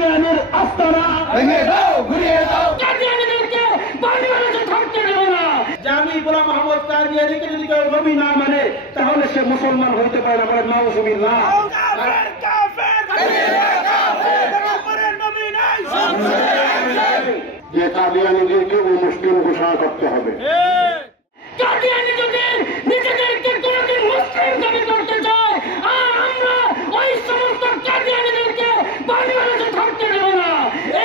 কাদিয়ানির আস্তানা ভেঙে দাও, ঘুরিয়ে দাও। কাদিয়ানিদেরকে বাংলাদেশে থাকতে দেব না। জামি গোলাম মোহাম্মদ কাদিয়ানিকে যদি কেউ নবী না মানে তাহলে সে মুসলমান হইতে পারে না। বলেন নাউজুবিল্লাহ। যে কাদিয়ানিদেরকে মুসলিম ঘোষণা করতে হবে। কাদিয়ানি যদি নিজেদেরকে কোনদিন মুসলিম দাবি করতে চায়, আর আমরা ওই সমস্ত কাদিয়ানিদেরকে বাংলাদেশে থাকতে দেব না।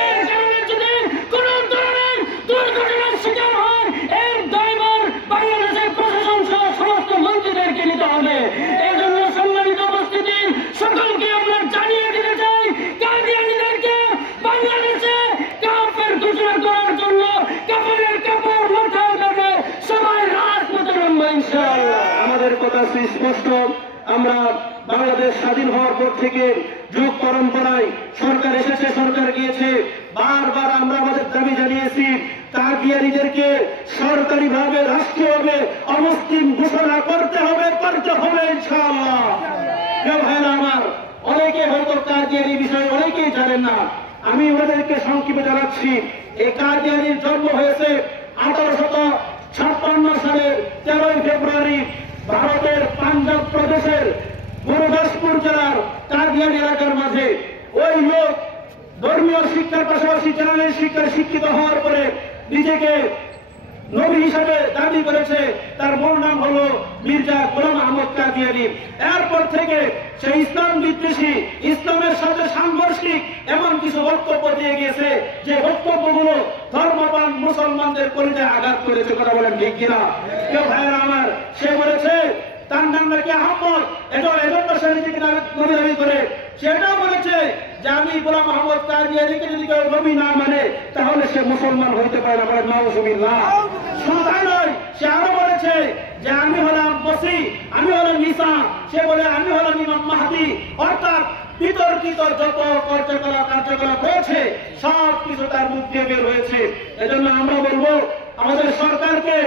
এর কারণে যদি কোন ধরনের দুর্ঘটনার শিকার হয়, এর দায়ভার বাংলাদেশের প্রশাসন সহ সমস্ত মন্ত্রীদেরকে নিতে হবে। এই জন্য সম্মানিত উপস্থিতি সকলকে আমরা জানিয়ে দিতে চাই, কাদিয়ানিদেরকে বাংলাদেশে কাফের ঘোষণা করার জন্য কাফেরের কাপড় মাথায় বেঁধে সবাই রাজপথে নামবো ইনশাআল্লাহ। আমাদের কথা সুস্পষ্ট। আমরা বাংলাদেশ স্বাধীন হওয়ার পর থেকে যুগ পরম্পরায় সরকার এসেছে, সরকার গিয়েছে, বারবার আমরা আমাদের দাবি জানিয়েছি কাদিয়ানিদেরকে সরকারিভাবে রাষ্ট্রীয়ভাবে অমুসলিম ঘোষণা করতে হবে ইনশাআল্লাহ। কেউ ভাইরা আমার, অনেকে হয়তো কাদিয়ানি বিষয়ে অনেকেই জানেন না। আমি ওদেরকে সংক্ষেপে জানাচ্ছি। এই কাদিয়ানির জন্ম হয়েছে 1856 সালের 13 ফেব্রুয়ারি ভারতের পাঞ্জাব প্রদেশের গুরুদাসপুর জেলার কাদিয়ানি এলাকার মাঝে। ওই লোক ধর্মীয় শিক্ষার পাশাপাশি জেনারেল শিক্ষায় শিক্ষিত হওয়ার পরে নিজেকে নবী হিসাবে দাবি করেছে। তার মূল নাম হলো মির্জা গোলাম আহমদ কাদিয়ানি। এরপর থেকে সে ইসলাম বিদ্বেষী, ইসলামের সাথে সাংঘর্ষিক এমন কিছু বক্তব্য দিয়ে গিয়েছে যে বক্তব্যগুলো ধর্মপ্রাণ মুসলমানদের কলিজায় আঘাত করেছে। কথা বলেন ঠিক কিনা? কেউ ভাইয়েরা আমার, সে বলেছে তার নাম নাকি আহমদ, এজন্য সে নিজেকে নবী দাবি করে। সেটাও বলেছে যে আমি গোলাম আহমদ কাদিয়ানিকে যদি কেউ নবী না মানে তাহলে সে মুসলমান হইতে পারে না। বলেন নাউজুবিল্লাহ। শুধু তাই নয়, সে আরো বলেছে যে আমি হলাম বসি, আমি হলাম ঈসা, সে বলে আমি হলাম ইমাম মাহদি। অর্থাৎ বিতর্কিত যত কার্যকলাপ হয়েছে সব কিছু তার মুখ দিয়ে বের হয়েছে। এজন্য আমরা বলবো আমাদের সরকারকে,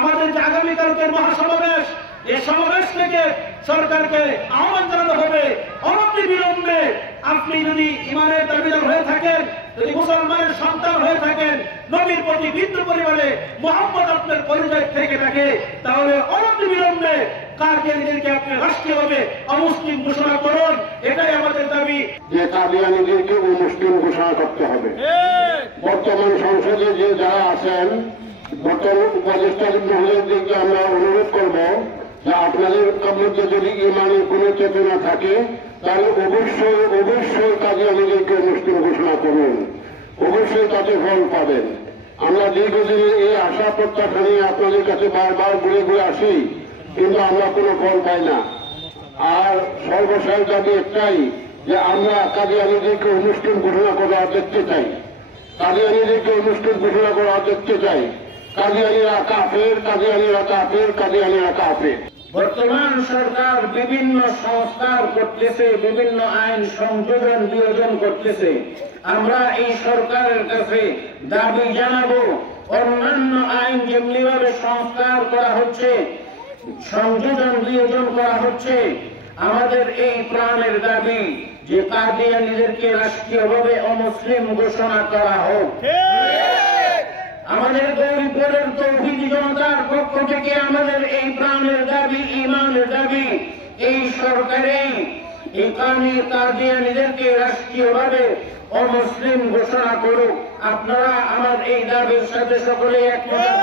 আমাদের যে আগামীকালকের মহাসমাবেশ, এই সমাবেশ থেকে সরকারকে আহ্বান জানানো হবে, অনতি বিলম্বে আপনি যদি ইমানের দাবিদার হয়ে থাকেন, যদি মুসলমানের সন্তান হয়ে থাকেন, নবীর প্রতি বিদ্রোহ পরিমাণে মোহাম্মদ আপনার পরিচয় থেকে থাকে, তাহলে অনতি বিলম্বে কাদিয়ানিদেরকে আপনি রাষ্ট্রীয়ভাবে অমুসলিম ঘোষণা করুন। এটাই আমাদের দাবি, যে কাদিয়ানিদেরকে মুসলিম ঘোষণা করতে হবে। বর্তমান সংসদে যে যারা আছেন, বর্তমান উপদেষ্টা মহোদয়দেরকে আমরা অনুরোধ করব যে আপনাদের মধ্যে যদি ইমানের কোন চেতনা থাকে তাহলে অবশ্যই কাদিয়ানিদেরকে মুসলিম ঘোষণা করুন, অবশ্যই তাতে ফল পাবেন। আমরা দীর্ঘদিনের এই আশা প্রত্যাশা নিয়ে আপনাদের কাছে বারবার ঘুরে আসি, কিন্তু আমরা কোনো ফল পাই না। আর সর্বশেষ দাবি একটাই যে আমরা কাদিয়ানিদেরকে মুসলিম ঘোষণা করা দেখতে চাই, কাদিয়ানিদেরকে মুসলিম ঘোষণা করা দেখতে চাই। কাদিয়ানিরা কাফের, কাদিয়ানিরা কাফের, কাদিয়ানিরা কাফের। বর্তমান সরকার বিভিন্ন সংস্কার করতেছে, বিভিন্ন আইন সংযোজন বিয়োজন করতেছে। আমরা এই সরকারের কাছে দাবি জানাবো, অন্যান্য আইন যেমনি ভাবে সংস্কার করা হচ্ছে, সংযোজন বিয়োজন করা হচ্ছে, আমাদের এই প্রাণের দাবি যে কাদিয়ানিদেরকে রাষ্ট্রীয়ভাবে অমুসলিম ঘোষণা করা হোক। আমাদের গৌরীপুরের তৌহিদি জনতার পক্ষ থেকে আমাদের এই প্রাণের দাবি, ইমানের দাবি, এই সরকারেই কাদিয়ানিদেরকে রাষ্ট্রীয়ভাবে অমুসলিম ঘোষণা করুক। আপনারা আমার এই দাবির সাথে সকলে একমত।